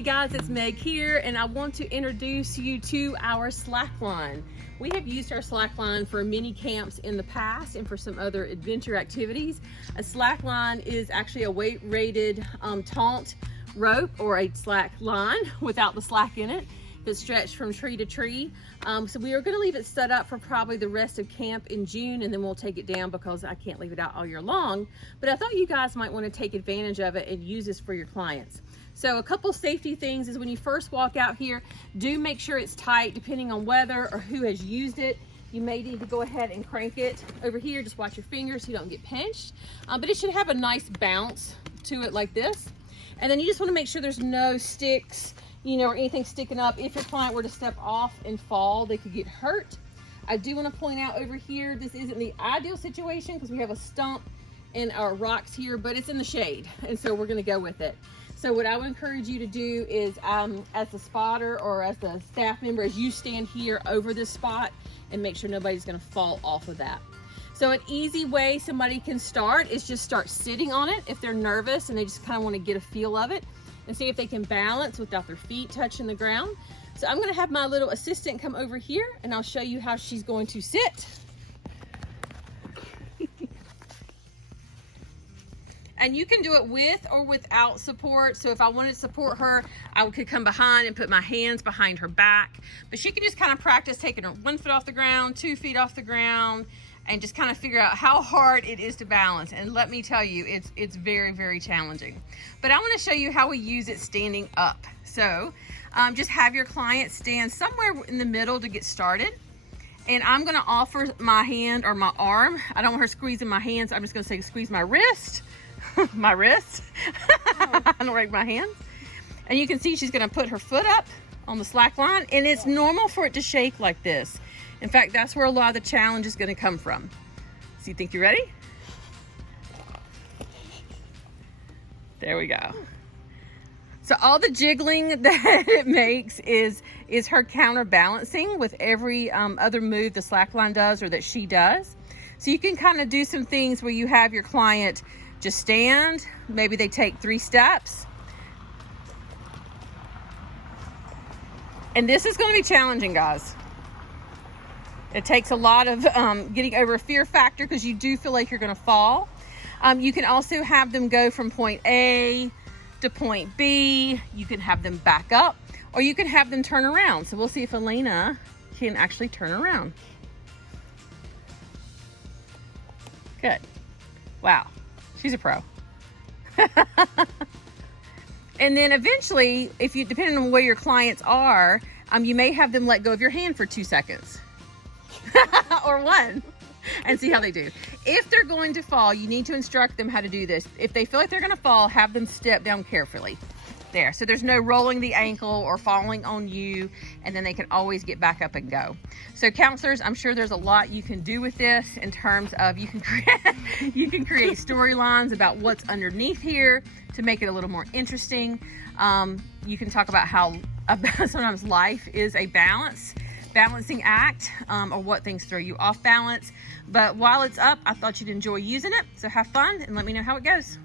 Hey guys, it's Meg here, and I want to introduce you to our slack line. We have used our slack line for mini camps in the past and for some other adventure activities. A slack line is actually a weight-rated taunt rope or a slack line without the slack in it that's stretched from tree to tree. So we are going to leave it set up for probably the rest of camp in June, and then we'll take it down because I can't leave it out all year long. But I thought you guys might want to take advantage of it and use this for your clients. So a couple safety things is when you first walk out here, do make sure it's tight depending on whether or who has used it. You may need to go ahead and crank it over here. Just watch your fingers so you don't get pinched. But it should have a nice bounce to it like this. And then you just want to make sure there's no sticks, or anything sticking up. If your client were to step off and fall, they could get hurt. I do want to point out over here, this isn't the ideal situation because we have a stump and our rocks here, but it's in the shade. And so we're going to go with it. So what I would encourage you to do is as the spotter or as the staff member, as you stand here over this spot and make sure nobody's going to fall off of that. So an easy way somebody can start is just start sitting on it if they're nervous and they just kind of want to get a feel of it and see if they can balance without their feet touching the ground. So I'm going to have my little assistant come over here and I'll show you how she's going to sit. And you can do it with or without support. So if I wanted to support her, I could come behind and put my hands behind her back. But she can just kind of practice taking her 1 foot off the ground, 2 feet off the ground, and just kind of figure out how hard it is to balance. And let me tell you, it's very, very challenging. But I want to show you how we use it standing up. So just have your client stand somewhere in the middle to get started. And I'm going to offer my hand or my arm. I don't want her squeezing my hands. I'm just going to say squeeze my wrist. My wrist. I don't break my hands. And you can see she's going to put her foot up on the slack line, and it's normal for it to shake like this. In fact, that's where a lot of the challenge is going to come from. So you think you're ready? There we go. So all the jiggling that it makes is her counterbalancing with every other move the slack line does or that she does. So you can kind of do some things where you have your client just stand, maybe they take 3 steps. And this is going to be challenging, guys. It takes a lot of getting over a fear factor because you do feel like you're going to fall. You can also have them go from point A to point B. You can have them back up, or you can have them turn around. So we'll see if Elena can actually turn around. Good. Wow. She's a pro. And then eventually, depending on where your clients are, you may have them let go of your hand for 2 seconds or 1 and see how they do. If they're going to fall, you need to instruct them how to do this. If they feel like they're going to fall, have them step down carefully. There, so there's no rolling the ankle or falling on you, and then they can always get back up and go. So counselors, I'm sure there's a lot you can do with this in terms of you can create storylines about what's underneath here to make it a little more interesting. You can talk about how sometimes life is a balancing act, or what things throw you off balance. But while it's up, I thought you'd enjoy using it. So have fun and let me know how it goes.